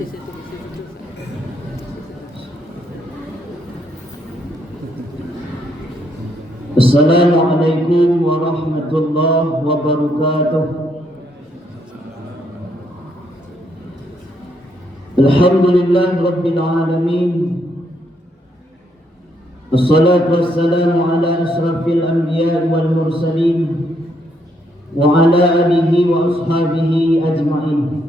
Assalamualaikum warahmatullahi wabarakatuh. Alhamdulillah Rabbil Alamin. Assalatu wassalamu ala ashrafil anbiya wal mursalin wa ala alihi wa ashabihi ajma'in.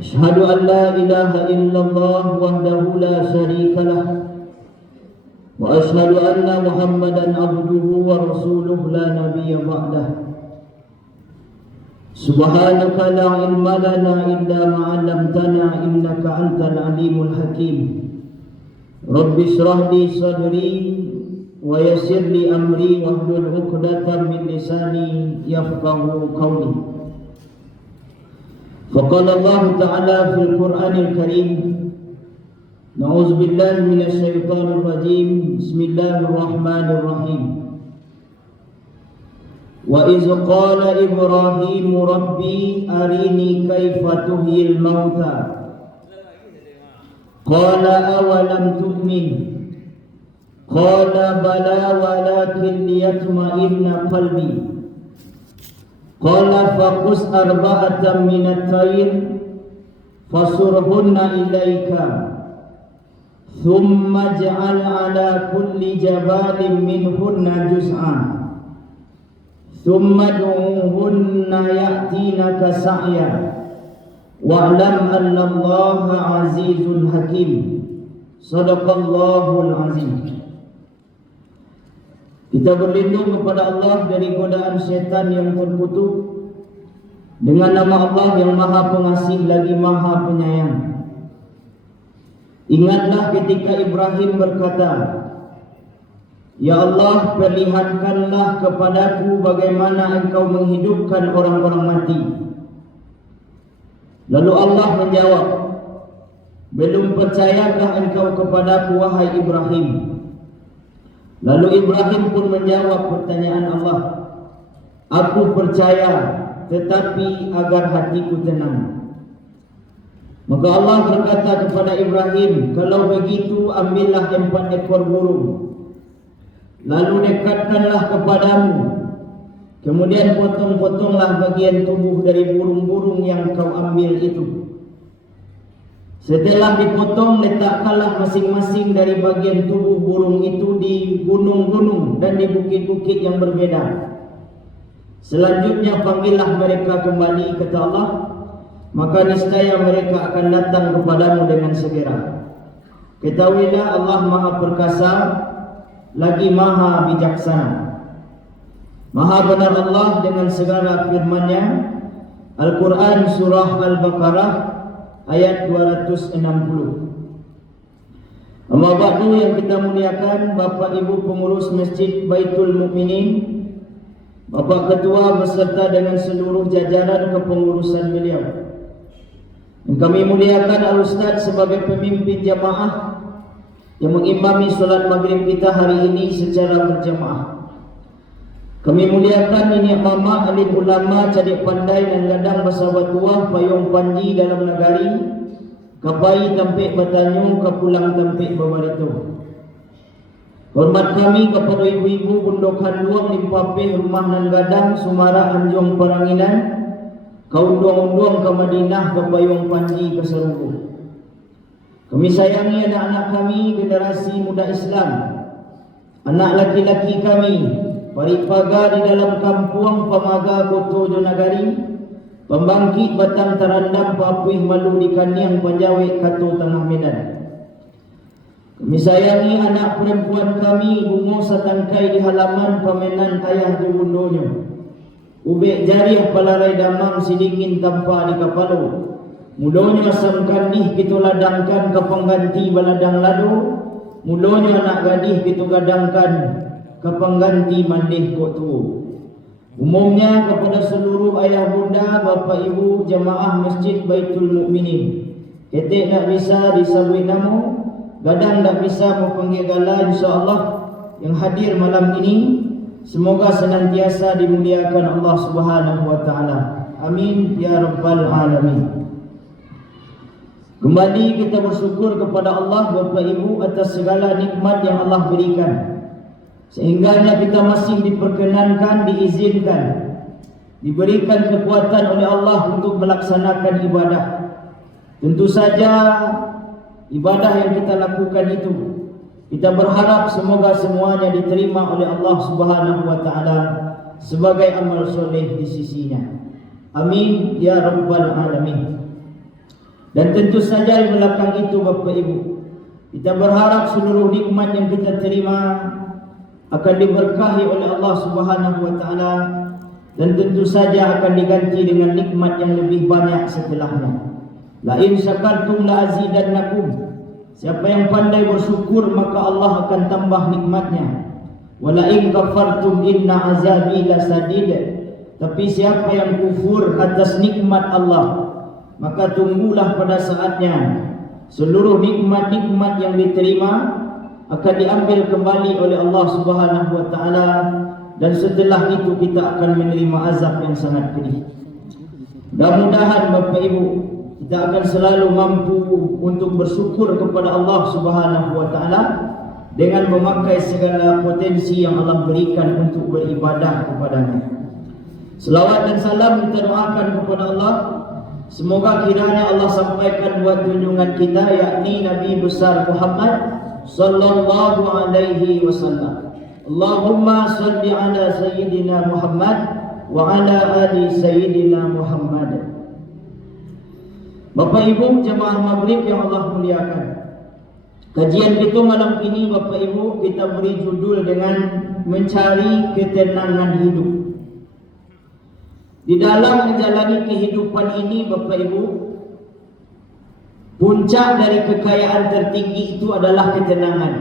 Asyhadu an la ilaha illallah wahdahu la syarika lah wa asyhadu anna Muhammadan abduhu wa rasuluhu la nabiyya ba'dah. Subhanaka la ilma lana illa ma 'allamtana innaka antal alimul hakim. Rabbi shrah li sadri wa yassir li amri wahlul 'uqdatam min lisani yafqahu qawli. Faqala Allah Ta'ala fil Qur'anil Karim, Na'udzu billahi minasy syaithanir rajim. Bismillahirrahmanirrahim. Wa iz qala Ibrahim rabbi arini kaifa tuhyil mauta qala awalam tu'min qala bala walakin liyatma'inna qalbi qala faqus arba'atan minat tayr fasurhunna ilaika thumma ja'al ala kulli jabalin minhunna juz'an thumma du'uhunna ya'tinaka sa'ya wa'lam anna Allaha 'azizun hakim. Shadaqallahul 'azim. Kita berlindung kepada Allah dari godaan syaitan yang terkutuk dengan nama Allah yang Maha Pengasih lagi Maha Penyayang. Ingatlah ketika Ibrahim berkata, Ya Allah, perlihatkanlah kepadaku bagaimana engkau menghidupkan orang-orang mati. Lalu Allah menjawab, belum percayakah engkau kepadaku wahai Ibrahim? Lalu Ibrahim pun menjawab pertanyaan Allah, aku percaya, tetapi agar hatiku tenang. Maka Allah berkata kepada Ibrahim, kalau begitu ambillah 4 ekor burung, lalu dekatkanlah kepadamu, kemudian potong-potonglah bagian tubuh dari burung-burung yang kau ambil itu. Setelah dipotong, letakkanlah masing-masing dari bagian tubuh burung itu di gunung-gunung dan di bukit-bukit yang berbeda. Selanjutnya panggillah mereka kembali, kata Allah, maka niscaya mereka akan datang kepadamu dengan segera. Ketahuilah Allah Maha Perkasa lagi Maha Bijaksana. Maha benar Allah dengan segala firman-Nya. Al-Quran Surah Al-Baqarah ayat 260. Amma ba'du, yang kita muliakan Bapak Ibu pengurus Masjid Baitul Mukminin, Bapak Ketua beserta dengan seluruh jajaran kepengurusan beliau, yang kami muliakan Al-Ustaz sebagai pemimpin jamaah yang mengimami solat maghrib kita hari ini secara berjamaah. Kami muliakan Nenek Mama, alim ulama, cadik pandai dan gadang besahabat tua, payung panji dalam negari, kapai tampik batanyu, kapulang tampik babarito. Hormat kami kepada ibu-ibu bundok handuang di papih rumah nan gadang, Sumara Anjong Paranginan, kaunduang-unduang ke Madinah, ke payung panji ke Serunggu. Kami sayangi anak-anak kami, generasi muda Islam, anak laki-laki kami, paripaga di dalam kampung Pamaga Koto Jonagari, pembangkit batang terandam Papuih Malu di Kaniang Panjawik Kato Tengah Medan. Kami sayangi anak perempuan kami, bungo satangkai di halaman pamenan ayah di bundonyo, ubek jarih palarai damang sidingin tanpa di kapalo, mulonyo asam kandih kita ladangkan ke pengganti baladang lado, mulonyo anak gadih kita gadangkan ke pengganti mandih kotu. Umumnya kepada seluruh ayah bunda, bapak ibu jamaah Masjid Baitul Mukminin, ketik nak bisa disabui namu, gadang tak bisa mempanggil gala, insyaAllah yang hadir malam ini semoga senantiasa dimuliakan Allah Subhanahu wa ta'ala. Amin ya rabbal alamin. Kembali kita bersyukur kepada Allah Bapak Ibu atas segala nikmat yang Allah berikan, sehingganya kita masih diperkenankan, diizinkan, diberikan kekuatan oleh Allah untuk melaksanakan ibadah. Tentu saja ibadah yang kita lakukan itu, kita berharap semoga semuanya diterima oleh Allah Subhanahu wa taala sebagai amal soleh di sisinya. Amin ya rabbal alamin. Dan tentu saja di belakang itu Bapak Ibu, kita berharap seluruh nikmat yang kita terima akan diberkahi oleh Allah Subhanahu wa taala, dan tentu saja akan diganti dengan nikmat yang lebih banyak setelahnya. La in syakartum la azidannakum. Siapa yang pandai bersyukur maka Allah akan tambah nikmatnya. Wa la in kafartum inna azabi lasadid. Tapi siapa yang kufur atas nikmat Allah, maka tunggulah pada saatnya seluruh nikmat-nikmat yang diterima akan diambil kembali oleh Allah Subhanahu wa taala, dan setelah itu kita akan menerima azab yang sangat pedih. Mudah-mudahan Bapak Ibu, kita akan selalu mampu untuk bersyukur kepada Allah Subhanahu wa taala dengan memakai segala potensi yang Allah berikan untuk beribadah kepadanya. Selawat dan salam kita doakan kepada Allah, semoga kiranya Allah sampaikan buat junjungan kita, yakni Nabi besar Muhammad sallallahu alaihi wasallam. Allahumma salli ala sayyidina Muhammad wa ala ali sayyidina Muhammad. Bapak Ibu jemaah maghrib yang Allah muliakan, kajian kita malam ini Bapak Ibu kita beri judul dengan mencari ketenangan hidup. Di dalam menjalani kehidupan ini Bapak Ibu, puncak dari kekayaan tertinggi itu adalah ketenangan.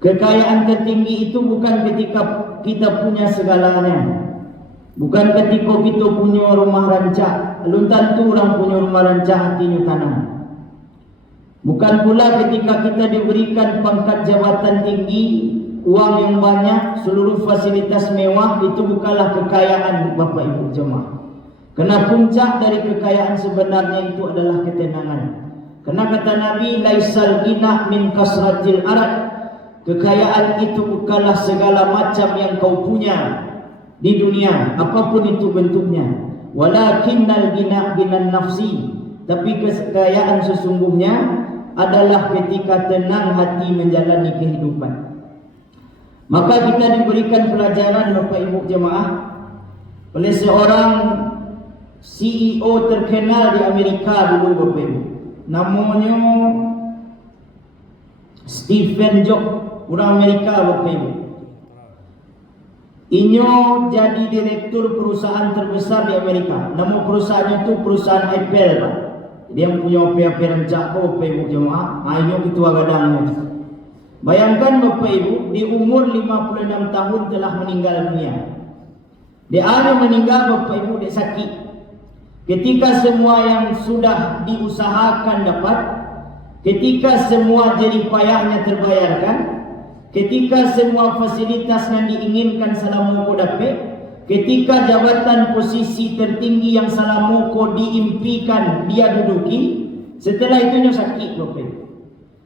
Kekayaan tertinggi itu bukan ketika kita punya segalanya, bukan ketika kita punya rumah rancak. Belum tentu orang punya rumah rancak hatinya tanah. Bukan pula ketika kita diberikan pangkat jabatan tinggi, uang yang banyak, seluruh fasilitas mewah, itu bukanlah kekayaan Bapak Ibu jemaah. Karena puncak dari kekayaan sebenarnya itu adalah ketenangan. Karena kata Nabi, laisal ghina min kasratil arad. Kekayaan itu bukanlah segala macam yang kau punya di dunia, apapun itu bentuknya. Walakinnal ghina ghinan nafsi. Tapi kekayaan sesungguhnya adalah ketika tenang hati menjalani kehidupan. Maka kita diberikan pelajaran Bapak Ibu jemaah oleh seorang CEO terkenal di Amerika dulu Bapak Ibu. Namanya Stephen Jobs, orang Amerika Bapak Ibu. Inyo jadi direktur perusahaan terbesar di Amerika. Nama perusahaan itu perusahaan Apple Pak. Dia punya apa-apa rancak Bapak Ibu jemaah. Inyo ketua gadangnya. Bayangkan Bapak Ibu, di umur 56 tahun telah meninggal dunia. Dia ada meninggal Bapak Ibu, dia sakit. Ketika semua yang sudah diusahakan dapat, ketika semua jerih payahnya terbayarkan, ketika semua fasilitas yang diinginkan selama kau dapat, ketika jabatan posisi tertinggi yang selama kau diimpikan dia duduki, setelah itu dia sakit Bapak Ibu.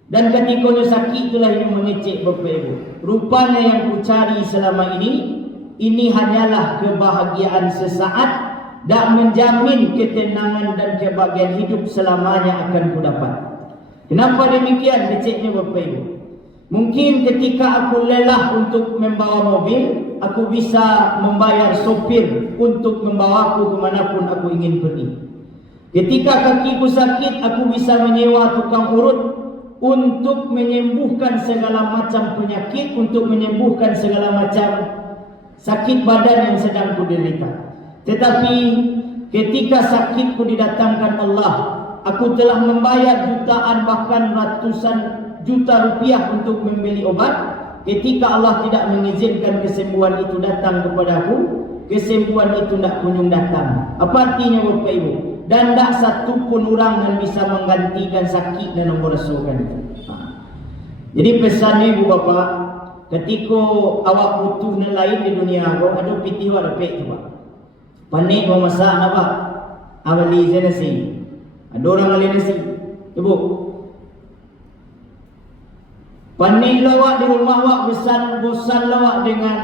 Dan ketika dia sakit itulah dia mengecek Bapak Ibu. Rupanya yang ku cari selama ini hanyalah kebahagiaan sesaat, dan menjamin ketenangan dan kebahagiaan hidup selamanya akan ku dapat. Kenapa demikian? Beceknya Bapak Ibu. Mungkin ketika aku lelah untuk membawa mobil, aku bisa membayar sopir untuk membawaku kemanapun aku ingin pergi. Ketika kakiku sakit, aku bisa menyewa tukang urut untuk menyembuhkan segala macam penyakit, untuk menyembuhkan segala macam sakit badan yang sedang kuderita. Tetapi ketika sakitku didatangkan Allah, aku telah membayar jutaan bahkan ratusan juta rupiah untuk membeli obat. Ketika Allah tidak mengizinkan kesembuhan itu datang kepadaku, kesembuhan itu tidak kunjung datang. Apa artinya Bapak Ibu? Dan tidak satu pun orang yang bisa menggantikan sakit dan membersihkan itu. Jadi pesannya Ibu Bapak, ketika awak butuh lain di dunia, awak ada pitih awak dapat tu Pak. Panik mau masak apa? Abali nasi. Ada orang alih nasi. Ibu, panik lawak di rumah awak, bosan lawak dengan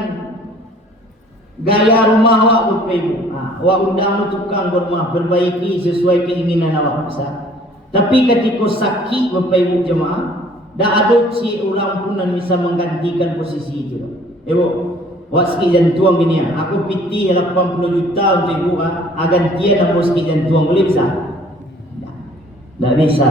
gaya rumah awak Bapak Ibu. Awak undang tukang berumah, perbaiki sesuai keinginan awak. Tapi ketika sakit Bapak Ibu jemaah, dah ada orang pun yang bisa menggantikan posisi itu. Ibu, awak sakit jantung gini ya, aku piti 80 juta untuk ibu, gantian aku sakit jantung, boleh bisa? Tak bisa.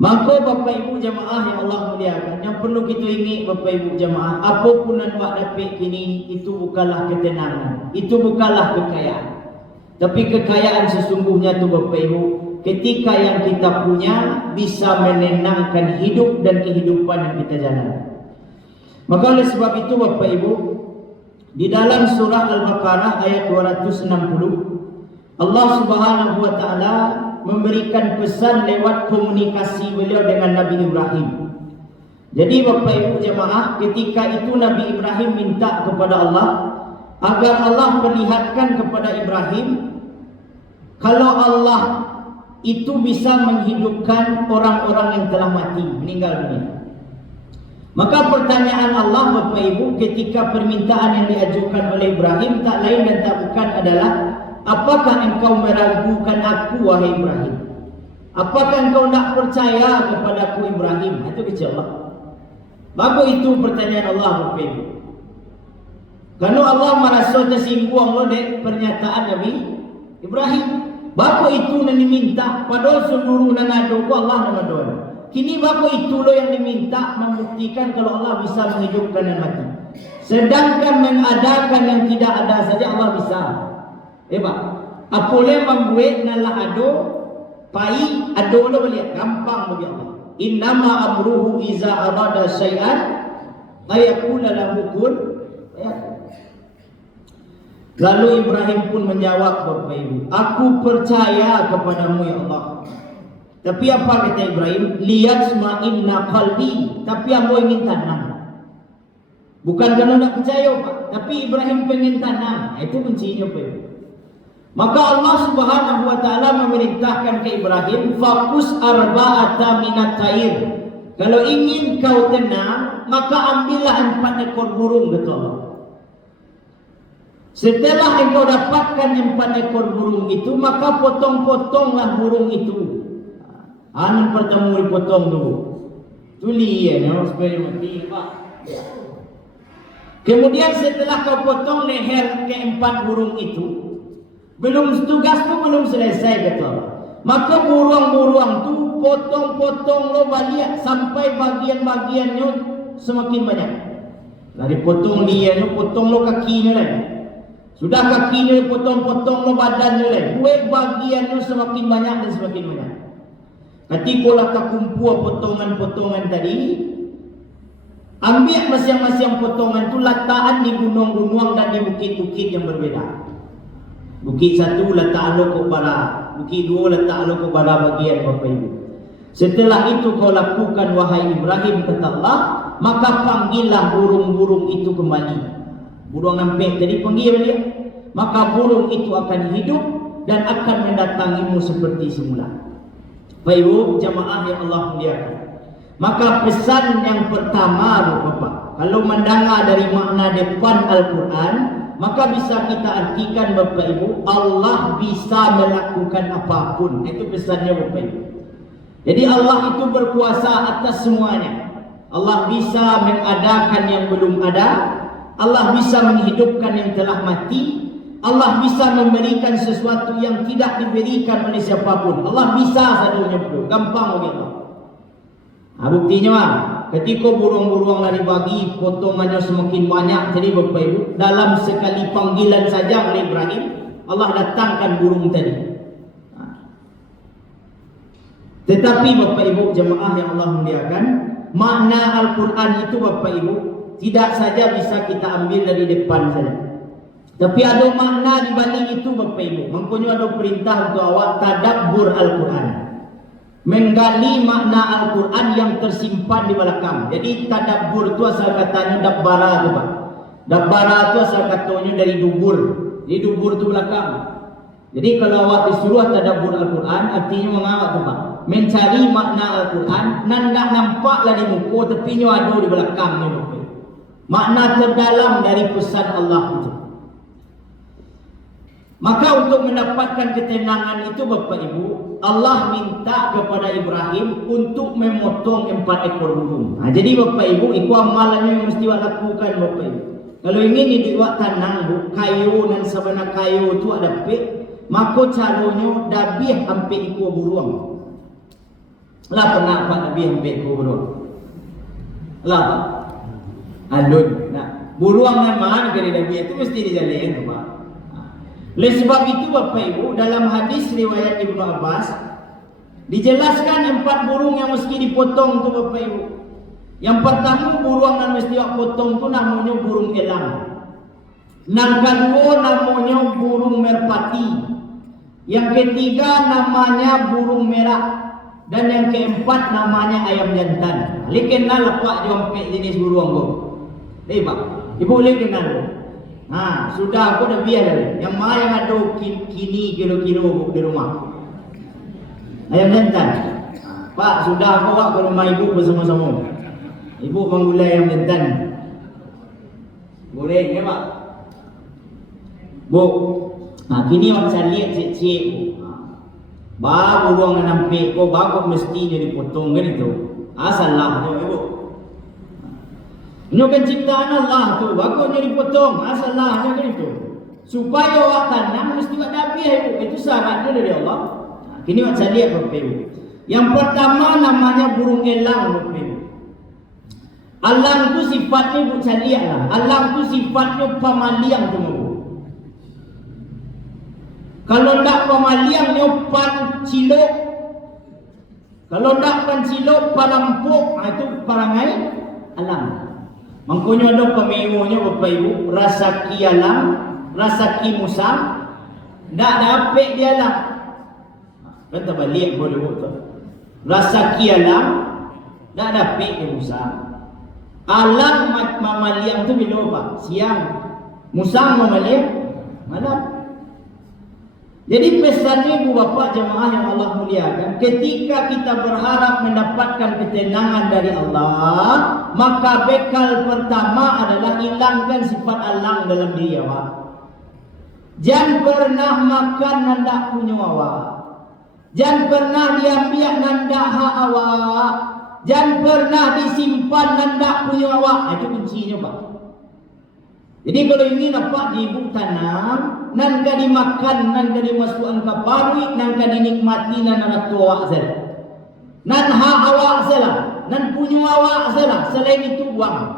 Maka Bapak Ibu jemaah yang Allah muliakan, yang perlu kita ingat Bapak Ibu jemaah, apapun yang awak dapat kini, itu bukanlah ketenangan, itu bukanlah kekayaan. Tapi kekayaan sesungguhnya itu Bapak Ibu, ketika yang kita punya bisa menenangkan hidup dan kehidupan yang kita jalani. Maka oleh sebab itu Bapak Ibu, di dalam surah Al-Baqarah ayat 260, Allah Subhanahu wa taala memberikan pesan lewat komunikasi beliau dengan Nabi Ibrahim. Jadi Bapak Ibu jemaah, ketika itu Nabi Ibrahim minta kepada Allah agar Allah perlihatkan kepada Ibrahim kalau Allah itu bisa menghidupkan orang-orang yang telah mati, meninggal dunia. Maka pertanyaan Allah Bapak Ibu ketika permintaan yang diajukan oleh Ibrahim tak lain dan tak bukan adalah, apakah engkau meragukan aku wahai Ibrahim? Apakah engkau tak percaya kepada aku Ibrahim? Itu kecil Allah. Maka itu pertanyaan Allah Bapak Ibu. Karena Allah merasa tersinggung oleh pernyataan Nabi Ibrahim. Bapa itu yang diminta, padahal seluruh nangado Allah nangado. Kini bapa itu lo yang diminta membuktikan kalau Allah bisa menghidupkan yang mati. Sedangkan mengadakan yang tidak ada saja Allah bisa. Pak, apole membuat nalah ado, pai ado lo beliau gampang bagi Allah. Innama amruhu iza arada syai'an ayakuna lahu kun. Lalu Ibrahim pun menjawab Bapak Ibu, aku percaya kepadamu ya Allah. Tapi apa kata Ibrahim? Liyasma'inna qalbi. Tapi aku ingin tanam. Bukan karena nak percaya Pak, tapi Ibrahim pengen tanam. Itu kuncinya Pak Ibu. Maka Allah Subhanahu wa taala memerintahkan ke Ibrahim, "Faqus arba'ata minat tayr." Kalau ingin kau tenang, maka ambillah 4 ekor burung kata Allah. Setelah engkau dapatkan 4 ekor burung itu, maka potong-potonglah burung itu. Anu pertama dipotong dulu. Tuli ya, supaya mati Pak. Kemudian setelah kau potong leher ke-4 burung itu, tugas tu belum selesai kata Allah. Maka burung-burung tu potong-potong lo balik sampai bagian-bagiannya semakin banyak. Dari potong dia, potong lo kakinya lah. Sudah kakinya potong-potong lo badannya lah. Buat bagiannya semakin banyak dan semakin banyak. Ketika lah terkumpul potongan-potongan tadi, ambil masing-masing potongan tu letakkan di gunung-gunung dan di bukit-bukit yang berbeza. Bukit 1 letak lo ke barat, bukit 2 letak lo ke barat bagian Bapak Ibu. Setelah itu kau lakukan wahai Ibrahim kata Allah, maka panggillah burung-burung itu kembali. Burung nampik tadi panggil dia, maka burung itu akan hidup dan akan mendatangimu seperti semula. Bapak Ibu jamaah yang Allah muliakan. Maka pesan yang pertama Bapak, kalau mendengar dari makna depan Al-Quran, maka bisa kita artikan Bapak Ibu, Allah bisa melakukan apapun. Itu pesannya Bapak Ibu. Jadi Allah itu berkuasa atas semuanya. Allah bisa mengadakan yang belum ada. Allah bisa menghidupkan yang telah mati. Allah bisa memberikan sesuatu yang tidak diberikan oleh siapapun. Allah bisa sadunya bro. Gampang begitu. Buktinya ketika burung-burung lari bagi potongannya semakin banyak. Jadi Bapak Ibu, dalam sekali panggilan saja oleh Ibrahim, Allah datangkan burung tadi. Tetapi Bapak Ibu jemaah yang Allah muliakan, makna Al-Quran itu Bapak Ibu tidak saja bisa kita ambil dari depan saja. Tapi ada makna di balik itu Bapak Ibu. Makanya ada perintah untuk awak tadabbur Al-Quran, menggali makna Al-Quran yang tersimpan di belakang. Jadi tadabbur itu asal katanya dabbara itu Pak. Dabbara itu asal katanya dari dubur. Jadi dubur itu belakang. Jadi kalau awak disuruh tadabbur Al-Quran, artinya mengawak tu Pak, mencari makna Al-Quran, nak nampaklah di muka, tapi nyo ada di belakangnya Bapak. Makna terdalam dari pesan Allah itu. Maka untuk mendapatkan ketenangan itu Bapak Ibu, Allah minta kepada Ibrahim untuk memotong 4 ekor burung. Jadi Bapak Ibu, itu amalannya yang mesti awak lakukan Bapak Ibu. Kalau ingin dibuat tanang bu, kayu dan sabana kayu itu ada pek, maka caranya dabih hampir ekor burung. Lah pernah Pak dabih hampir ekor burung? Lah Pak? Alun. Nah, burung yang mana kena dabih itu mesti dijalin tu Pak. Oleh sebab itu Bapak Ibu, dalam hadis riwayat Ibnu Abbas dijelaskan 4 burung yang mesti dipotong tu Bapak Ibu. Yang pertama burung yang mesti dipotong tu namanya burung elang. Yang kedua namanya burung merpati. Yang ketiga namanya burung merah. Dan yang keempat namanya ayam jantan. Boleh kenal Pak jompek jenis burung tu? Pak, Ibu boleh kenal? Sudah aku dah biar dah. Yang mana yang ada kini kilo-kilo di rumah? Ayam jantan. Pak, sudah aku bawa ke rumah ibu bersama-sama. Ibu menggulai ayam jantan. Boleh ya Pak? Bu, kini awak saya lihat cik-cik bu. Baru buang nampik kau bagus mesti jadi potong kan itu. Asallah tu ibu. Ini kan ciptaan Allah tu, bagusnya dipotong, asalahnya kan itu. Supaya awak tanam mesti awak dabih ibu, itu syaratnya dari Allah. Kini awak saya lihat Bapak Ibu. Yang pertama namanya burung elang Bapak Ibu. Elang tu sifatnya ibu saya lihat lah. Elang tu sifatnya pamaliang tu ibu. Kalau tak pamaliang dia pancilok. Kalau tak pancilok palampuk, itu parangai elang. Mangkonyo ada pemewanya Bapak Ibu, rasaki alam, rasaki musang, tak dapat dia alam. Kata balik boleh buat. Rasaki alam, tak dapat dia musang. Alam mamaliang tu bila apa? Siang. Musang mamaliang malam. Jadi pesannya ibu bapa jemaah yang Allah muliakan, ketika kita berharap mendapatkan ketenangan dari Allah, maka bekal pertama adalah hilangkan sifat alang dalam diri awak. Jangan pernah makan nandak punya awak. Jangan pernah diambil nandak hak awak. Jangan pernah disimpan nandak punya awak. Itu kuncinya Pak. Jadi kalau ingin apa ibu tanam, nan ka dimakan, nan ka dimasukkan ke parit, nan ka dinikmati, nan ratu awak saja. Nan hak awak saja, nan punya awak saja. Selain itu buang.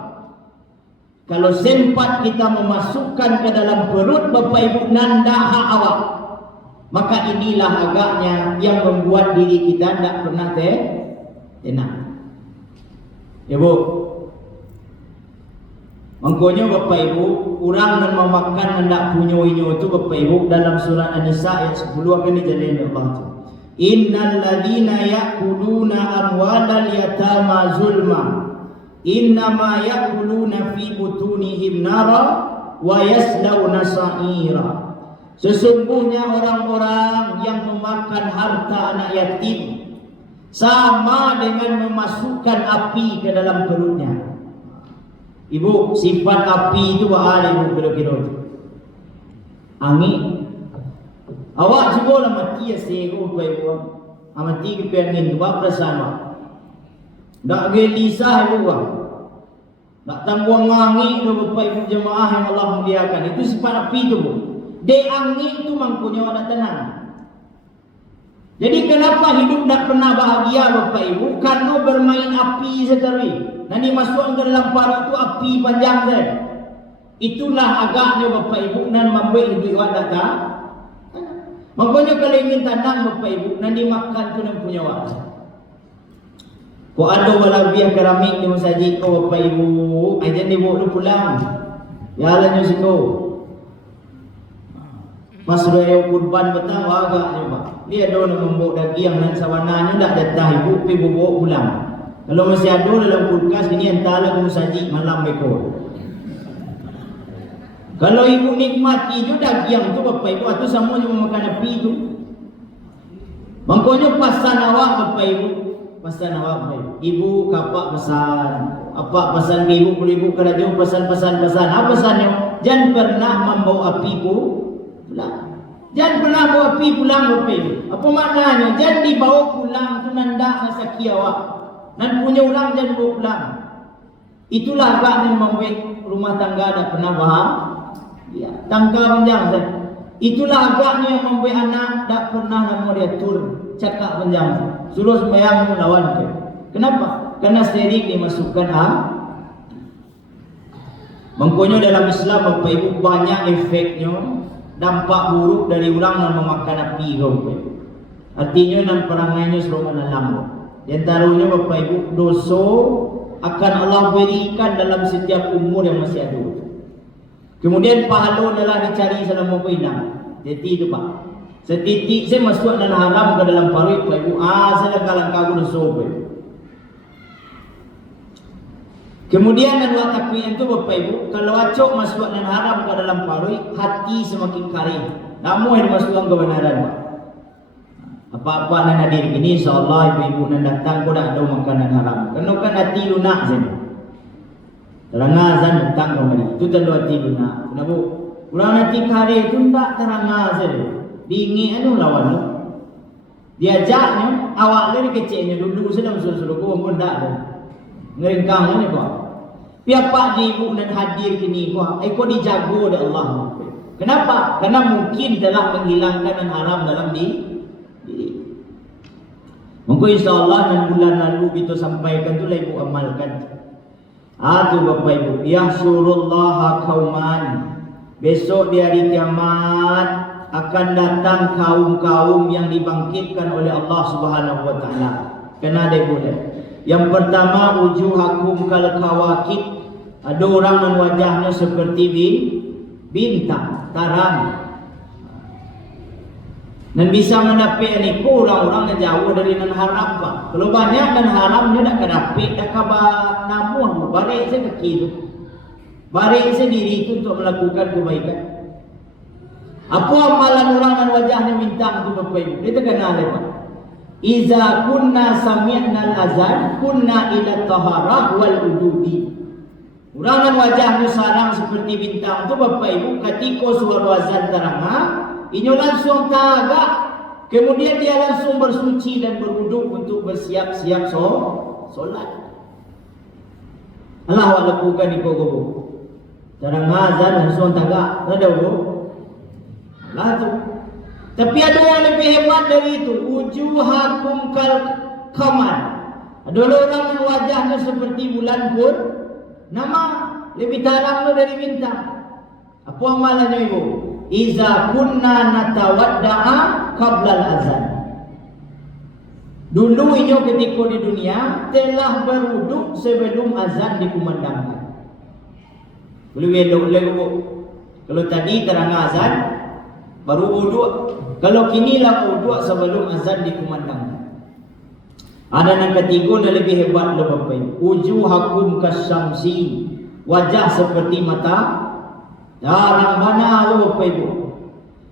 Kalau sempat kita memasukkan ke dalam perut Bapak Ibu nanda hak awak, maka inilah agaknya yang membuat diri kita tidak pernah tenang. Ya Bu. Mangkonya Bapak Ibu, orang yang memakan hendak punyo-inyo itu Bapak Ibu dalam surah An-Nisa ayat 10 akan dijalin Allah itu. Innal ladina ya'kuluna amwalal yatama zulma innama ya'kuluna fi butunihim nara wa yaslawna sa'ira. Sesungguhnya orang-orang yang memakan harta anak yatim sama dengan memasukkan api ke dalam perutnya. Ibu, sifat api itu bahaya ibu kira-kira. Angin. Awak juga lah mati ya sego ibu. Mati ke angin tu bab bersama. Tak gelisah ibu. Tak tangguang angin tu Bapak Ibu jemaah yang Allah muliakan. Itu sifat api tu bu. De angin tu mangkunya ada tenang. Jadi kenapa hidup tak pernah bahagia Bapak Ibu? Karena bermain api sekali. Nanti masuk ke dalam paru itu api panjang saja. Itulah agaknya Bapak Ibu nan membuat hidup awak datang. Makanya kalau ingin tanam Bapak Ibu, nanti makan tu nan punya awak. Kau ada walabiah keramik ni saji kau Bapak Ibu, aja ni bawa lu pulang. Ya lah nyusiko. Mas raya kurban betang agaknya Pak. Dia ada nak membawa daging dan sawananya tak datang ibu pergi bawa pulang. Kalau masih ada dalam kulkas ini entahlah kamu saji malam mereka. Kalau ibu nikmati je daging tu Bapak Ibu, atau semua cuma makan api tu. Maknanya pesan awak Bapak Ibu, pesan awak Bapak Ibu. Ibu kapak pesan, apa pesan ke ibu, kalau ibu kerja pesan. Apa pesannya? Jangan pernah membawa api pulang. Jangan pernah bawa api pulang Bapak Ibu. Apa maknanya? Jangan dibawa pulang tu nandak masa awak. Dan punya orang jangan bawa pulang. Itulah agak yang membuat rumah tangga tak pernah faham. Ya, tangga panjang saya. Itulah agaknya yang membuat anak tak pernah nama dia tur cakap panjang. Suruh sembahyang lawan dia. Kenapa? Karena sering dimasukkan Mengkonyo dalam Islam Bapak Ibu banyak efeknya, dampak buruk dari orang yang memakan api Bapak Ibu. Artinya nan perangainya seruan alam. Di antaranya Bapak Ibu dosa akan Allah berikan dalam setiap umur yang masih ada. Kemudian pahala adalah dicari selama berhilang. Jadi itu Pak. Setitik saya masuk dan haram ke dalam parit Bapak Ibu. Saya langkah-langkah dosa Bapak Ibu. Kemudian dan waktu itu Bapak Ibu, kalau acok masuk dan haram ke dalam parit, hati semakin kering. Namun yang masukkan kebenaran Pak. Apa-apa nak hadir ini, insyaAllah ibu-ibu nak datang pun tak ada makanan haram. Kerana kan hati lunak saja. Terang azan datang kembali. Itu tentu hati lunak. Kenapa? Orang hati kari itu tak terang azan. Dingin anu lawan tu. Diajaknya, awak dari kecilnya dulu sedang suruh-suruh pun tak ada. Ngeringkang ni kau. Piapa ibu nak hadir kini kau. Kau dijaga oleh Allah. Kenapa? Karena mungkin telah menghilangkan yang haram dalam diri. Mungkin insyaAllah dan bulan lalu kita sampaikan tu lah ibu amalkan. Tu Bapak Ibu, yahsyurullaha qauman. Besok di hari kiamat akan datang kaum-kaum yang dibangkitkan oleh Allah Subhanahu wa taala. Kena ada boleh. Yang pertama wujuhakum kal kawakib. Ada orang yang wajahnya seperti bintang, terang. Dan bisa mendapat ni orang-orang yang jauh dari nan haram Pak. Kalau banyak nan haramnya tak kedapat, tak kabar namun balik saya kaki tu. Balik saya diri itu untuk melakukan kebaikan. Apa amalan orang dan wajahnya bintang tu Bapak Ibu? Dia terkenal Pak. Iza kunna sami'na al-azan kunna ila taharah wal ududi. Orang dan wajahnya sarang seperti bintang tu Bapak Ibu, ketika suara azan terangah, ini langsung tagak. Kemudian dia langsung bersuci dan berwuduk untuk bersiap-siap solat. Allah lakukan di kogobo. Cara ngazan langsung tagak. Ada bu? Allah tu. Tapi ada yang lebih hebat dari itu. Wujuhakum kal qamar. Ada orang yang wajahnya seperti bulan pun nama lebih terang dari bintang. Apa amalannya ibu? Iza kunna natawadda'a qabla al-azan. Dulu inyo ketika di dunia telah berwuduk sebelum azan dikumandangkan. Kalau tadi terang azan baru wuduk. Kalau kinilah wuduk sebelum azan dikumandangkan. Ada yang ketiga yang lebih hebat loh Bapak Ibu. Wujuhakum kasyamsi. Wajah seperti mata. Jarang mana lu Bapak Ibu.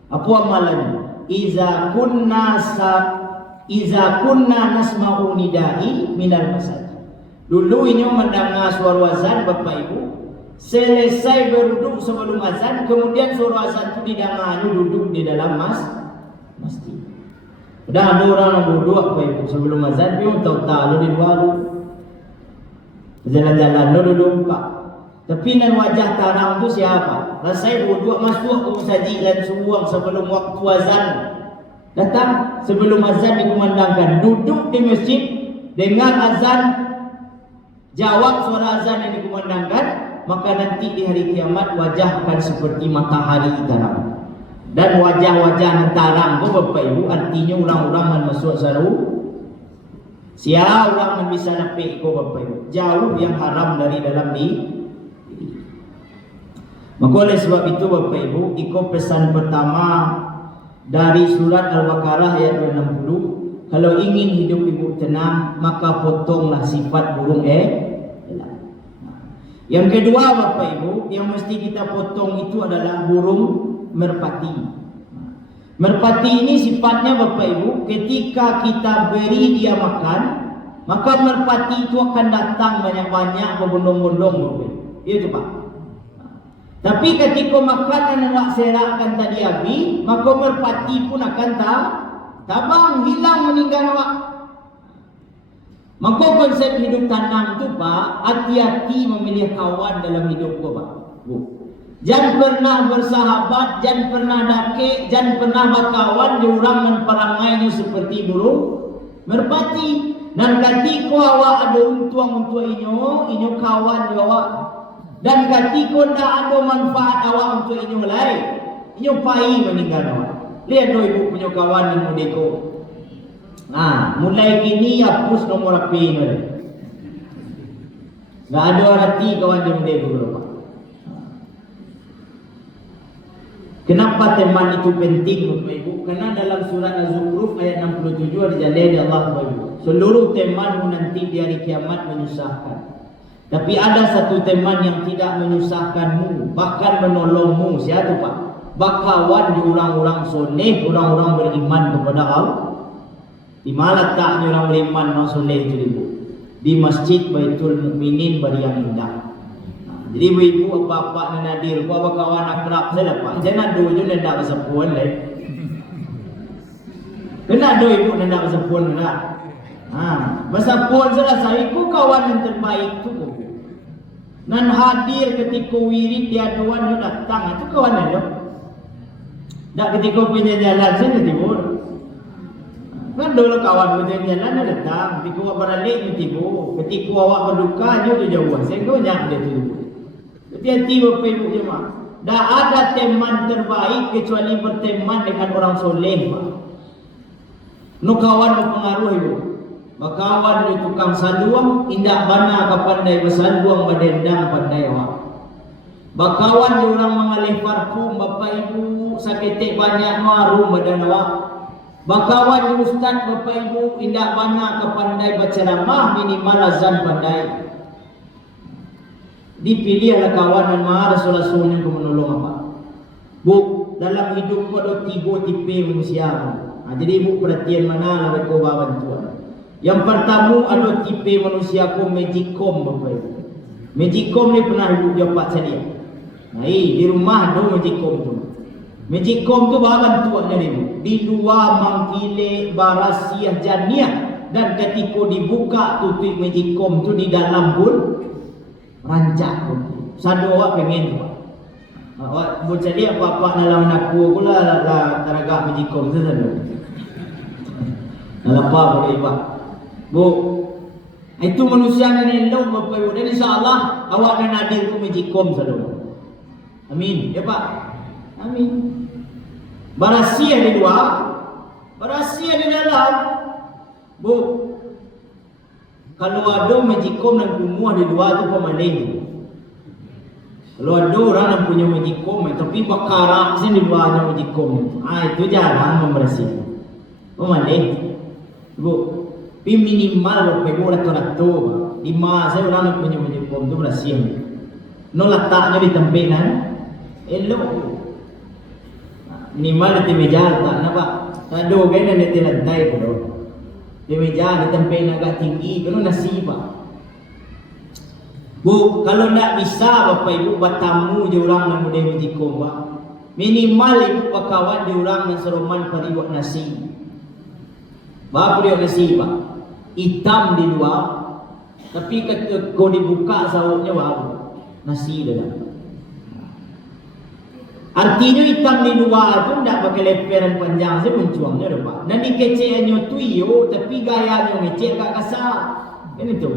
Apa amalannya? Iza kunna nasma'u nidai minal masjid. Dulu ini mendengar suara azan Bapak Ibu. Selesai berduduk sebelum azan, kemudian suara azan itu didengar duduk di dalam masjid. Dah ada orang yang duduk Bapak Ibu sebelum azan, dia tahu-tahu di luar. Jalan-jalan duduk Pak. Tapi nan wajah tarang tu siapa? Rasai duduk masuk ke masjid dan suang sebelum waktu azan datang, sebelum azan dikumandangkan, duduk di masjid dengar azan, jawab suara azan yang dikumandangkan, maka nanti di hari kiamat wajah akan seperti matahari terang. Dan wajah-wajah yang tarang tu Bapak Ibu artinya orang-orang yang masuk saru. Siapa orang yang bisa napik ko Bapak Ibu? Jauh yang haram dari dalam di. Maka oleh sebab itu Bapak Ibu, ikut pesan pertama dari surat Al-Baqarah ayat 260. Kalau ingin hidup ibu tenang, maka potonglah sifat burung Yang kedua Bapak Ibu, yang mesti kita potong itu adalah burung merpati. Merpati ini sifatnya Bapak Ibu, ketika kita beri dia makan, maka merpati itu akan datang banyak-banyak berbondong-bondong. Itu Pak. Tapi ketika makanan awak serahkan tadi habis, maka merpati pun akan tabang, hilang, meninggal awak. Maka konsep hidup tanam tu Pak, hati-hati memilih kawan dalam hidup kau Pak. Jangan pernah bersahabat, jangan pernah dakik, jangan pernah berkawan diorang dan perangainya seperti burung merpati. Dan ketika awak ada untuang inyo kawan awak. Dan ketika tidak ada manfaat awak untuk inyo lain, inyo pai meninggal awak. Lihat do ibu punya kawan yang mudeko. Mulai kini hapus nomor HP ni. Tak ada arti kawan yang mudeko. Kenapa teman itu penting Bapak Ibu? Karena dalam surat Az-Zukhruf ayat 67 ada jalani Allah Bapak Ibu. Seluruh temanmu nanti di hari kiamat menyusahkan. Tapi ada satu teman yang tidak menyusahkanmu, bahkan menolongmu. Siapa Pak? Bakawan di orang-orang soleh, orang-orang beriman kepada Allah. Di mana letaknya orang beriman non soleh itu Ibu? Di Masjid Baitul Mukminin bari yang indah. Jadi ibu bapak dan nadir, gua kawan akrab saya lah Pak. Jangan do je nak bersepun lah. Kena do ibu nak bersepun lah. Bersepun selesai ku kawan yang terbaik tu. Nan hadir ketika wirid dia tuan datang itu kawan dia. Tak ketika punya jalan saya tiba. Kan dulu kawan punya jalan dia datang, ketika awak balik dia tiba. Ketika awak berduka dia jauh. Saya kau jangan dia tu. Hati-hati Bapak Ibu jemaah. Tak ada teman terbaik kecuali berteman dengan orang soleh Pak. No kawan mempengaruhi Ibu. Bakawan ni tukang saluang, indak bana ka pandai bersaluang badendang pandai awak. Bakawan ni orang mengalih parfum Bapak Ibu, saketek banyak marum badan awak. Bakawan ni ustaz Bapak Ibu, indak bana ka pandai berceramah, minimal azan pandai. Dipilihlah kawan dan mahal rasul-rasulnya untuk menolong apa. Bu, dalam hidup kau ada 3 tipe manusia. Jadi ibu perhatian mana lah kau bawa bantuan. Yang pertama ada tipe manusia kau magicom Bapak Ibu. Magicom ni pernah ibu jawab saya. Di rumah ada magicom tu. Magicom tu bawa bantuan dari ibu. Di dua mangkile barasiah janiah. Dan ketika dibuka tutup magicom tu di dalam pun rancak pun. Sadu awak pengen tu. Awak boleh jadi apa-apa dalam aku pula lah teragak magicom tu sadu. Dalam apa boleh Pak? Bu, itu manusia yang elok Bapak Ibu. Dan insyaAllah awak dan hadir tu magicom sadu. Amin. Ya Pak? Amin. Barasia di luar, barasia di dalam. Bu, kalau ada magicom dan kumuah di luar tu pemalih. Kalau ada orang yang punya magicom tapi bakarak sih di luarnya magicom. Itu jarang membersih. Pemalih. Bu, minimal Bapak Ibu rato-rato. 5 saya orang yang punya magicom tu bersih. No letaknya di tempat elok. Minimal di meja letak nak Pak. Tak ada kan di lantai pun. Di meja di tempat yang agak tinggi, kena nasi Pak. Bu, kalau tak bisa Bapak Ibu bertamu je orang yang boleh magicom Pak. Minimal ibu berkawan je orang yang seroman pada buat nasi. Bapak dia nasi Pak. Hitam di luar, tapi ketika kau dibuka sahutnya baru nasi dalam. Artinya hitam di luar tu tak pakai leperan panjang saya mencuangnya dah Pak. Dan dikecehannya tu iyo, tapi gayanya ngecek agak kasar. Kan itu.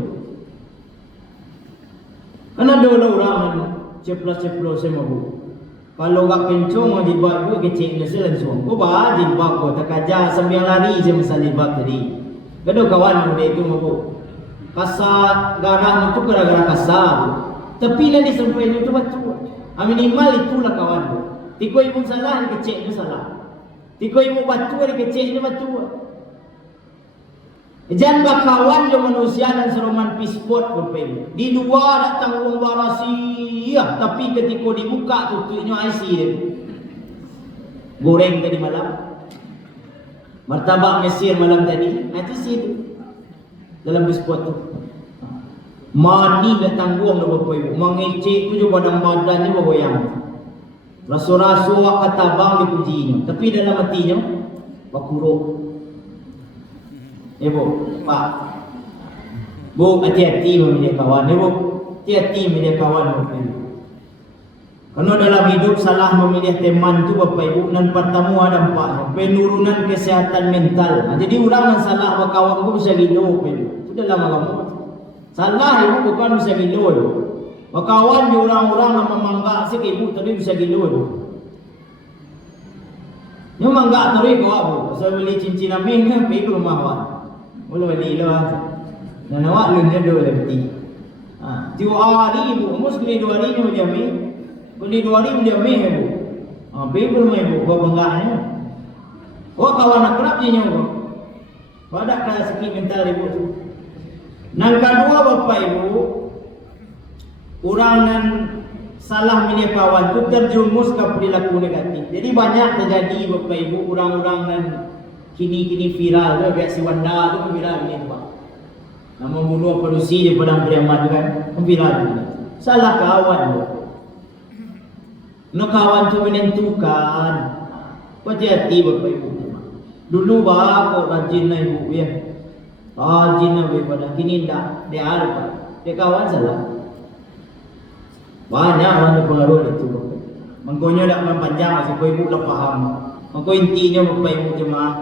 Kan ada orang ceplos-ceplos saya mahu. Kalau gak kencung jilbab gue kecek dia langsung. Kau bah jilbab kau tak kajar sambil lari saya masal jilbab tadi. Gaduh kawan dia itu mahu. Kasar garang itu gara-gara kasar. Tapi nanti sampai itu betul. Minimal itulah kawan. Tiko ibu salah, kecek dia salah. Tiko ibu batu, kecek dia batu. Jangan bakawan je manusia dan seroman pispot berpelu. Di luar nak tanggung warasiah, tapi ketika dibuka tutupnya IC dia. Goreng tadi malam. Martabak Mesir malam tadi. Itu situ. Dalam pispot tu. Mani dan tanggung dah berpelu. Mengecek tu je badan-badan je bergoyang. Rasu-rasu kata bang dipujinya. Tapi dalam hatinya bakuruk. Bu, Pak. Bu, hati-hati memilih kawan. Bu, hati-hati memilih kawan. Karena dalam hidup salah memilih teman tu Bapak Ibu, dan pertama ada empatnya. Penurunan kesehatan mental. Jadi orang yang salah berkawan tu bisa gilo. Itu dalam agama. Salah ibu bukan bisa gilo. Berkawan di orang-orang yang memanggak sikit ibu tadi bisa gilo. Ini manggak tadi kau bu. Saya beli cincin amin kan, pergi ke rumah awak. Mula balik lah. Dan awak lunja dua lebih. Tiga hari ibu, mus beli 2 hari ni dia ambil. Beli 2 hari dia ambil ibu. Pergi ke rumah ibu, kau benggaknya. Awak kawan akrab je nyawa. Padak dah sikit mental ibu tu. Yang kedua Bapak Ibu, orang yang salah milih kawan tu terjerumus ke perilaku negatif. Jadi banyak terjadi Bapak Ibu, orang-orang yang kini viral tu, biar si Wanda tu viral ni Pak. Nak membunuh polusi di Padang Pariaman tu kan, viral tu. Salah kawan tu. No kawan tu menentukan. Hati-hati Bapak Ibu. Dulu aku rajin lah ibu ya. Rajin lah pada kini tak. Dia ada dia kawan salah. Banyak orang terpengaruh itu. Mengkonya tak panjang masih kau ibu dah faham. Mengko intinya Bapak Ibu jemaah.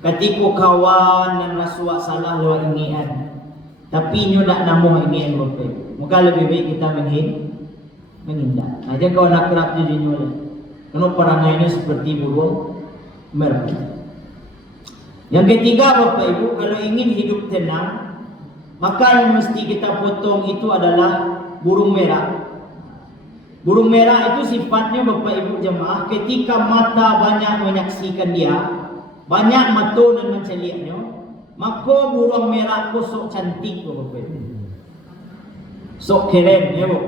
Ketika kawan dan rasuak salah lewat ingian, tapi nyo tak namuh ingian Bapak Ibu. Maka lebih baik kita menghindar. Aja kau nak kerap jadi nyo. Kerana perangai ini seperti burung merpati. Yang ketiga Bapak Ibu, kalau ingin hidup tenang, maka yang mesti kita potong itu adalah burung merah. Burung merah itu sifatnya Bapak Ibu jemaah, ketika mata banyak menyaksikan dia, banyak mata dan menceliaknya, maka burung merah itu sok cantik Bapak Ibu. Sok keren ya Bu.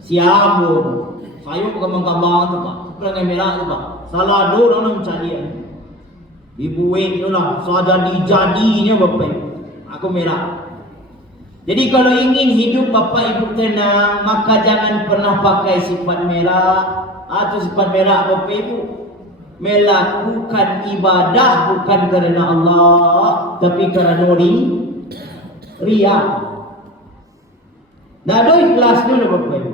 Siap Bu. Sayur kembang-kembang tu Pak. Perangai merah tu Pak. Salah do orang menceliak. Dibuat tu lah, so jadi-jadinya Bapak Ibu. Aku merah. Jadi kalau ingin hidup Bapak Ibu tenang, maka jangan pernah pakai sifat merah atau sifat merah Bapak Ibu. Melakukan ibadah bukan kerana Allah, tapi kerana ria. Dah ada ikhlas dulu Bapak Ibu.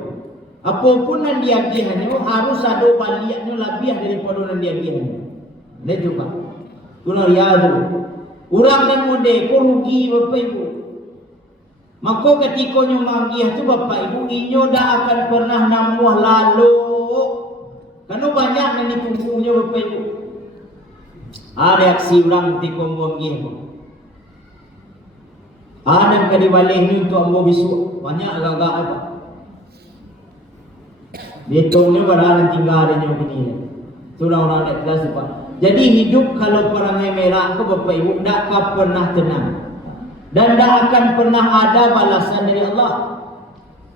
Apapun yang dia gihannya harus ada baliaknya lebih daripada yang dia gihannya. Dia juga. Kuna ria dulu. Orang dan mode kau rugi Bapak Ibu. Maka ketika nyo manggih tu Bapak Ibu, inyo dah akan pernah namuh lalu. Karena banyak yang ditunggunya Bapak Ibu. Reaksi orang ketika manggih tu. Dan kali balik ni untuk ambo bisu banyak agak-agak apa. Betulnya barang tinggal ada nyo begini. Tu orang-orang nak kelas Pak. Jadi hidup kalau perangai merah tu Bapak Ibu tak pernah tenang. Dan tak akan pernah ada balasan dari Allah.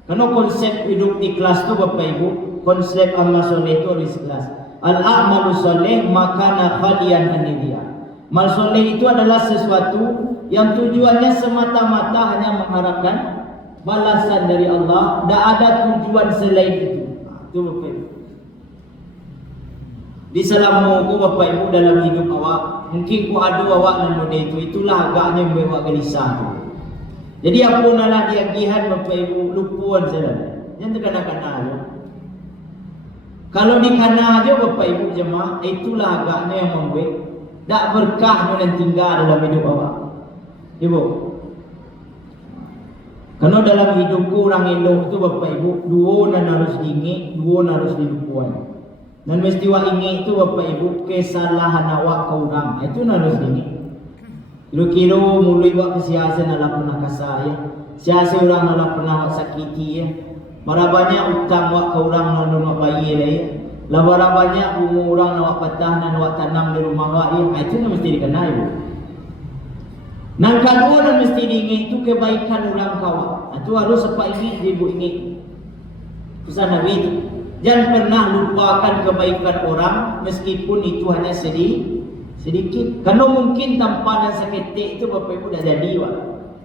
Karena konsep hidup ikhlas tu Bapak Ibu, konsep amal soleh itu harus ikhlas. Al-a'malu soleh makana khalian anidya. Amal soleh itu adalah sesuatu yang tujuannya semata-mata hanya mengharapkan balasan dari Allah. Tak ada tujuan selain itu. Itu Bapak Ibu. Di selama Bapak Ibu dalam hidup awak, mungkin ku ada awak dan mode itu, itulah agaknya membawa gelisah tu. Jadi apa nak dia gihan Bapak Ibu lupuan saja. Yang terkena-kena aja. Kalau dikana aja Bapak Ibu jemaah, itulah agaknya yang membuat tak berkah dan tinggal dalam hidup awak. Ibu. Karena dalam hidupku orang elok tu Bapak Ibu, dua nan harus diingat, dua nan harus dilupuan. Dan mesti awak ingat itu Bapak Ibu, kesalahan awak ke orang. Itu harus ini. Kira-kira mulai awak kesiasan adalah pernah kasar ya. Siasa orang adalah pernah awak sakiti ya. Berapa banyak utang awak ke orang dan awak bayar lah ya. Berapa banyak bunga orang awak patah dan awak tanam di rumah awak ya. Itu mesti dikenal Ibu. Nang kedua dan mesti diingat itu kebaikan orang kawan. Itu harus apa ingat ibu ingat. Pesan Nabi itu. Jangan pernah lupakan kebaikan orang meskipun itu hanya sedikit. Karena mungkin tanpa dan seketik itu Bapak Ibu dah jadi.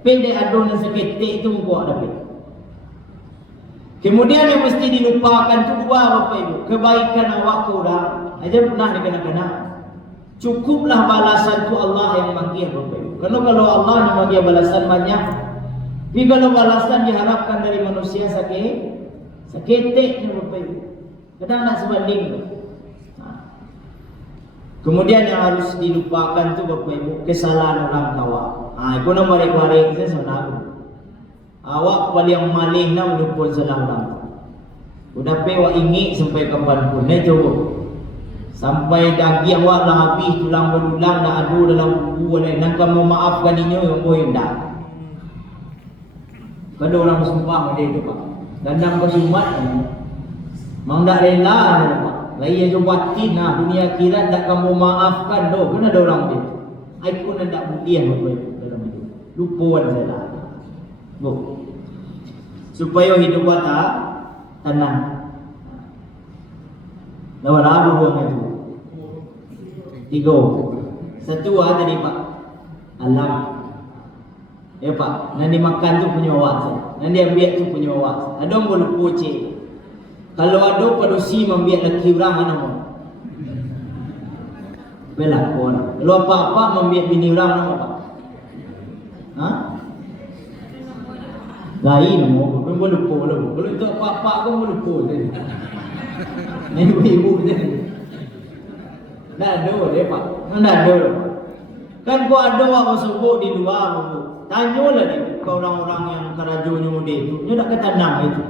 Pendek adu dan seketik itu membuat dapat. Kemudian yang mesti dilupakan itu dua Bapak Ibu. Kebaikan awak ke orang. Aja pernah dikena-kena. Cukuplah balasan itu Allah yang bagi Bapak Ibu. Karena kalau Allah yang bagi balasan banyak. Tapi kalau balasan diharapkan dari manusia seketiknya Bapak Ibu. Kadang nak sebanding. Kemudian yang harus dilupakan tu Bapak Ibu, kesalahan orang kawan. Itu nak balik-balik saya sebenarnya. Awak paling malih nak menupun salah orang. Udah pewak ingin sampai kapan pun. Itu sampai daging awak dah habis, tulang berulang dah adu dalam bubu lain. Nak kamu maafkan ini yang boleh dah. Kada orang sumpah dia tu Pak. Dandang kesumat mau tak rela Pak. Lagi aja batin dunia akhirat tak kamu maafkan doh. Kan ada orang dia. Ai pun tak budian Bapak Ibu dalam hidup. Lupawan saya. Bu. Supaya hidup kita tenang. Lawan rabu ruang itu. 3. Satu tadi Pak. Alam. Ya Pak, nanti makan tu punya awak. Nanti ambil tu punya awak. Ada orang boleh pocek. Kalau ada padusi membiak laki orang mana mau? Bela orang. Kalau apa-apa membiak bini orang mana Pak? Lain mau, kau boleh lupa. Kalau itu apa-apa kau boleh lupa tadi. Ni ibu tadi. Tak ada dia Pak. Tak ada. Kan kau ada orang sebut di luar tu. Tanyalah dia ke orang-orang yang kerajunya muda itu. Dia tak kata tanam itu.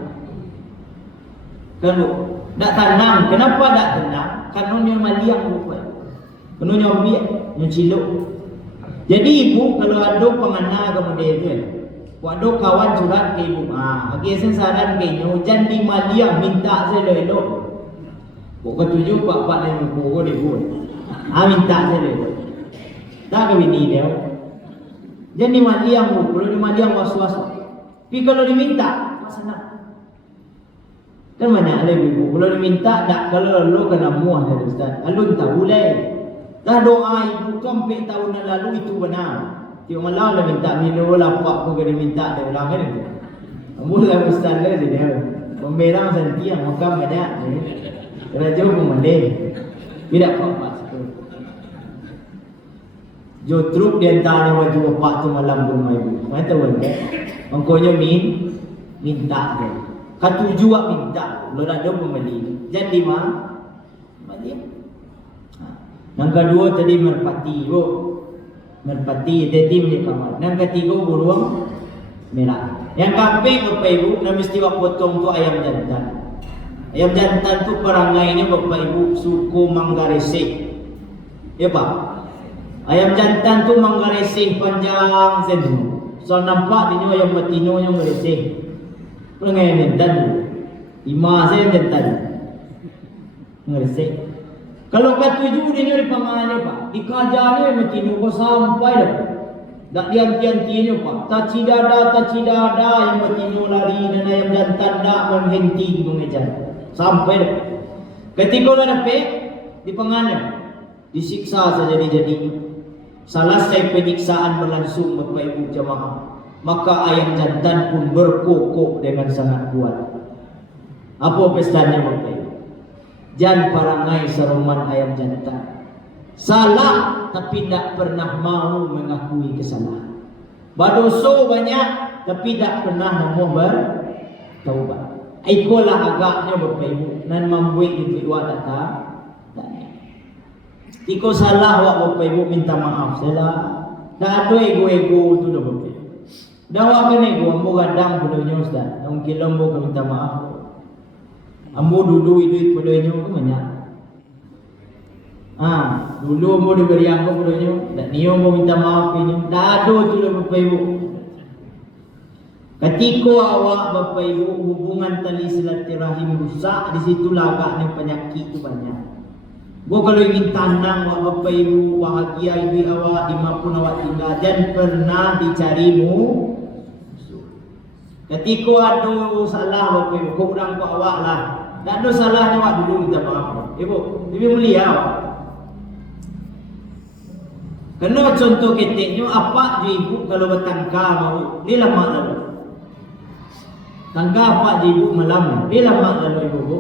Kan bu, tak tanam. Kenapa tak tanam? Karena dia maliang bukan. Karena dia ambil, dia ciluk. Jadi ibu kalau ada pengana kemudian itu, ada kawan curhat ke ibu. Bagi saran ke ibu, jangan di maliang minta saya elok. Kau tuju pak dan ibu kau ibu. Minta saya elok. Tak ke bini dia. Jangan di maliang bu, kalau di maliang was-was. Tapi kalau diminta, senang. Kan banyak lagi ibu. Kalau diminta, tak. Kalau lalu kena muah dari Ustaz. Lalu tak boleh. Dah doa ibu sampai tahun yang lalu itu benar. Tiap malam dah minta minum lapak pun kena minta dari orang kan itu. Mula Ustaz lah dia. Pemberang sentiang makan banyak. Raja pun mendek. Tidak apa-apa. Jo truk dia tanya baju bapak tu malam rumah ibu. Mana tahu kan? Mangkonya minta dia. Katuju awak minta. Kalau tak ada pembeli. Jadi mah balik. Yang kedua tadi merpati bu. Merpati tadi punya kamar. Yang ketiga burung merah. Yang keempat Bapak Ibu, nak mesti awak potong tu ayam jantan. Ayam jantan tu perangainya Bapak Ibu suku Manggaresik. Ya Pak. Ayam jantan tu manggaresih panjang sen. So nampak dia ayam betina yang meresih. Perangai jantan. 5 sen jantan. Meresih. Kalau ke-7 dia di pangannya Pak. Dikajarnya betina kau sampai dah. Tak dianti-antinya Pak. Taci dada yang betina lari dan ayam jantan tak menghenti di mengejar. Sampai dah. Ketika dah dapat di pangannya disiksa saja jadi. Selesai penyiksaan berlangsung Bapak Ibu jamaah, maka ayam jantan pun berkokok dengan sangat kuat. Apa pestanya Bapak Ibu? Jangan parangai seruman ayam jantan. Salah tapi tak pernah mau mengakui kesalahan. Berdosa banyak tapi tak pernah mau bertaubat. Itulah agaknya Bapak Ibu dan membuat ibu data. Iko salah awak Bapak Ibu minta maaf. Salah. Dah ada ego-ego tu dah Bapak Ibu. Dah awak kan ego. Ambo gadang pudonya Ustaz. Mungkin ambo kan minta maaf. Ambo dulu duit pudonya ke banyak. Dulu ambo diberi ambo pudonya. Tak ni ambo minta maaf ini. Dah ada tu dah Bapak Ibu. Ketika awak Bapak Ibu hubungan tali silaturahim rusak, di situ agaknya penyakit tu banyak. Gua kalau ingin tenang, bapak ibu bahagia, ibu awak dimanapun awak tinggal, dan pernah dicarimu. Ketika ada salah bapak ibu, kau urang kau awak lah. Tak ada salahnya awak dulu minta maaf. Ibu mulia awak. Kena contoh keteknya apa je ibu kalau bertangka mau, dia lama lalu. Tangka apa je ibu malam, dia lama lalu ibu.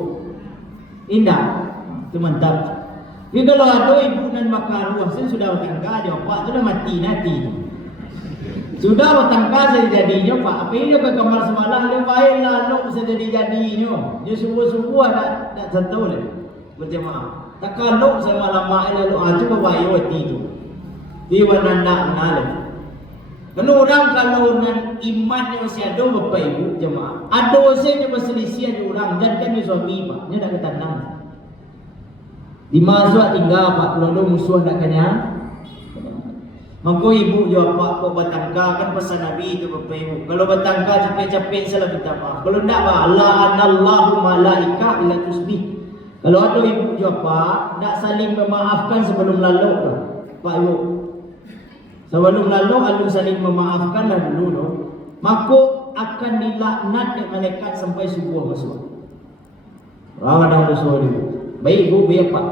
Indah, itu mantap. Jadi kalau ada ibu dan bakar ruah, saya sudah bertangka aja, Pak, sudah mati nanti. Sudah bertangka saya jadinya, Pak. Apa ini ke kamar semalam, dia baiklah, lo saya jadinya. Dia subuh-subuh tak sentuh leh, berjemaah. Tak kalau saya malam malam lalu, coba baik waktu itu. Dia wananda mengalir. Kena orang kalau nan iman yang masih ada bapak ibu jemaah. Ada saya berselisih orang, jangan dia suami Pak, dia nak ketanam. Di masa tinggal Pak, kalau ada musuh nak kanya. Maka ibu jawab Pak, kau bertangka kan pesan Nabi itu bapak ibu. Kalau bertangka capek-capek salah minta maaf. Kalau tidak Pak, la'anallahu malaikah ila tusbih. Kalau ada ibu jawab Pak, nak saling memaafkan sebelum lalu Pak ibu. Sebelum lalu alun saling memaafkan dah dulu no. Maka akan dilaknat malaikat sampai subuh masuk. Rawa dah musuh ibu. Baik ibu biar Pak.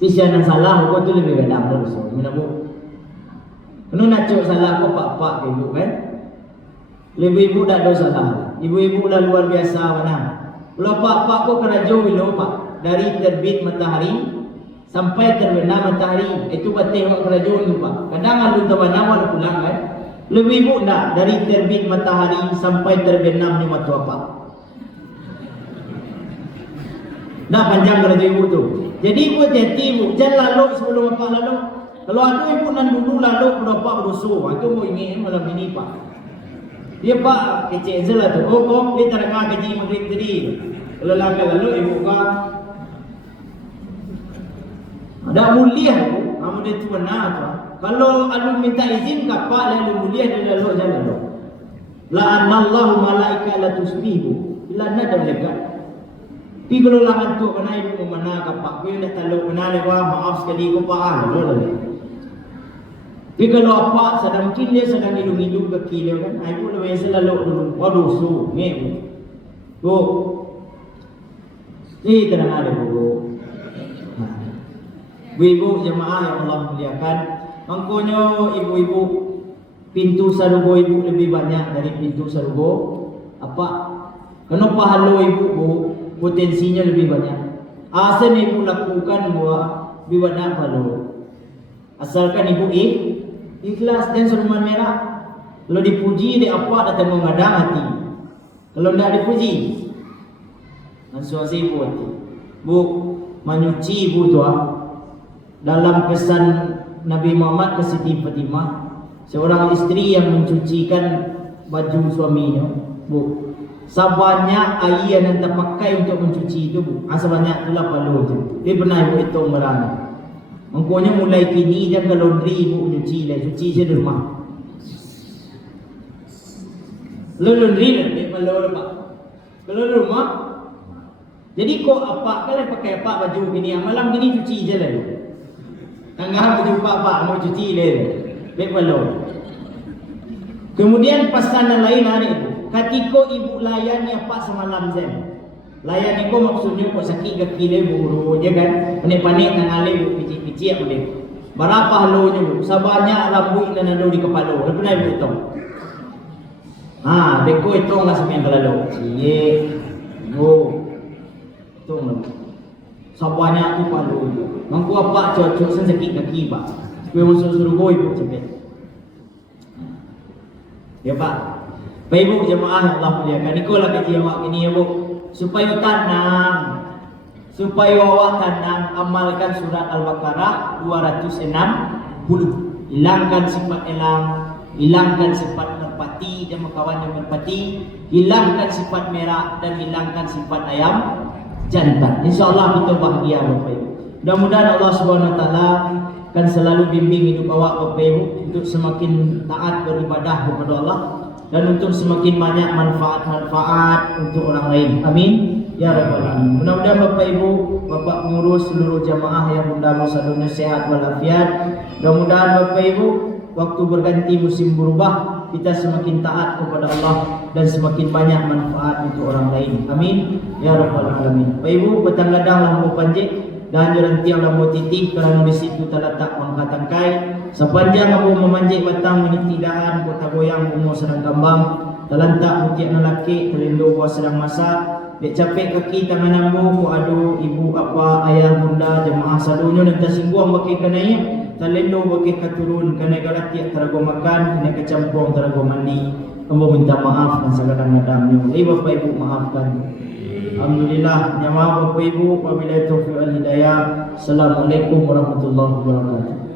Isian yang salah kau tu lebih benar musuh. Mina bu. Kena nak cok salah kau pak ibu kan. Lebih ibu dah ada salah. Ibu-ibu dah luar biasa mana. Kalau pak kau kena jauh bilo Pak. Dari terbit matahari sampai terbenam matahari, itu buat tengok kerajaan tu Pak. Kadang alun tawana wala pulang kan. Lebih ibu dah dari terbit matahari sampai terbenamnya waktu apa. Dah panjang kerajaan ibu tu. Jadi ibu hati ibu, jangan lalu sebelum apa lalu. Kalau ada ibu nan dulu lalu berapa berusuh, itu mau ingin malam ini Pak. Dia Pak kecil saja tu. Oh dia terangah gaji maghrib tadi. Kalau lalu ibu Pak. Ada mulia tu, kamu dia tu benar tu. Kalau alun minta izin kapak lalu mulia dia lalu jangan lalu. La'anallahu malaika la tusbihu. Bila nak dah lekat. Tapi kalau lawan tu kena ibu mana kapak kau nak taluk benar lewa maaf sekali kau Pak lalu. Tapi kalau apa sedang mungkin dia sedang hidup kaki dia kan. Ibu lebih selalu dulu. Waduh su, ni. Tu. Ni tenang ada bu. Ibu-ibu jemaah yang Allah muliakan, mangkonyo ibu-ibu pintu sarugo ibu lebih banyak dari pintu sarugo. Apa? Kenapa halo ibu bu potensinya lebih banyak. Asal ibu lakukan buat lebih banyak halo. Asalkan ibu ikhlas dan seruman merah. Kalau dipuji dia apa datang mengadang hati. Kalau tidak dipuji, langsung ibu hati. Bu menyuci ibu tu dalam pesan Nabi Muhammad ke Siti Fatimah, seorang istri yang mencucikan baju suaminya, bu, sebanyak air yang terpakai untuk mencuci itu bu, sebanyak itulah palu tu. Dia pernah ibu hitung berani. Mengkonya mulai kini dia ke laundry ibu mencuci lah, cuci saya di rumah. Laundry lah, dia palu Pak. Kalau di rumah, jadi kok apa kalau pakai apa baju gini, malam gini cuci je lah. Tanggah baju pak mau cuci le. Baik belum. Kemudian pesan lain hari itu. Ketika ibu layan ya Pak semalam saya. Layan itu maksudnya kok sakit kaki le buru je kan. Panik-panik tangan le pici-pici apa le. Berapa halunya bu? Sebanyak rambut dan ada di kepala. Lepas ibu hitung. Beko hitung lah sembilan kelalu. Cie. Go. Hitung lah. Sebanyak tu palu. Mangku apa cocok sakit kaki Pak. Kau masuk surga ibu cepet. Ya Pak. Bapak ibu jemaah yang Allah muliakan. Ikulah kaji awak ini ya bu. Supaya tenang. Supaya awak tenang. Amalkan surat Al-Baqarah 260. Hilangkan sifat elang. Hilangkan sifat merpati dan kawan yang merpati. Hilangkan sifat merah dan hilangkan sifat ayam jantan. InsyaAllah kita bahagia Bapak Ibu. Mudah-mudahan Allah SWT akan selalu bimbing hidup awak Bapak Ibu untuk semakin taat beribadah kepada Allah dan untuk semakin banyak manfaat-manfaat untuk orang lain. Amin. Ya Rabbal Alamin. Mudah-mudahan Bapak Ibu, Bapak pengurus, seluruh jamaah yang mudah-mudahan sadunya sehat walafiat. Mudah-mudahan Bapak Ibu, waktu berganti musim berubah, kita semakin taat kepada Allah dan semakin banyak manfaat untuk orang lain. Amin. Ya Rabbal Alamin. Bapak Ibu, petang ladang lampu panjik dan jalan tiang lampu titih kerana di situ terletak pangkatan kai. Sepanjang abu memanjik batang meniti dahan kota goyang umur sedang kambang. Terlantak putih lelaki terlindu buah sedang masak. Dek capek kaki tangan ambu ku adu ibu apa ayah bunda jemaah sadunya dan tersinggung bagi kanaya terlindu bagi keturun kena galati terago makan kena kecampur terago mandi. Ambu minta maaf dan sekadang-kadangnya. Bapak Ibu maafkan. Alhamdulillah, nyama Bapak Ibu, wabillahi taufiq wal hidayah. Assalamualaikum warahmatullahi wabarakatuh.